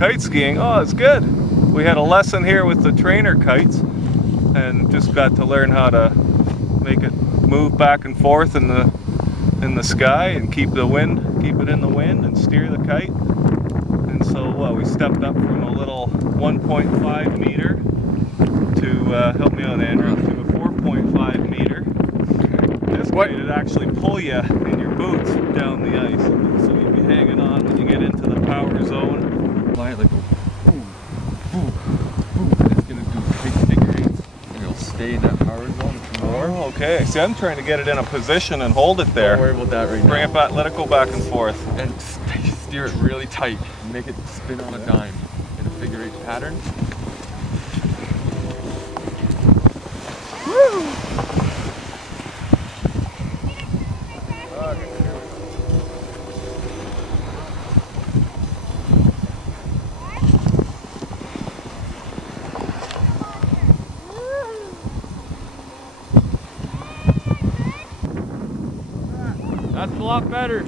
Kite skiing, oh, it's good. We had a lesson here with the trainer kites and just got to learn how to make it move back and forth in the sky and keep it in the wind and steer the kite. And so we stepped up from a little 1.5 meter to, help me out Andrew, to a 4.5 meter. This kite would actually pull you in your boots down the ice. So you'd be hanging on when you get into the power zone. Fly it like a boom, boom, boom. It's gonna do big figure eights and it'll stay in that power zone for more. Oh, okay. See, I'm trying to get it in a position and hold it there. Don't worry about that right now. Bring it back, let it go back and forth. And steer it really tight. Make it spin on a dime in a figure eight pattern. Woo! That's a lot better.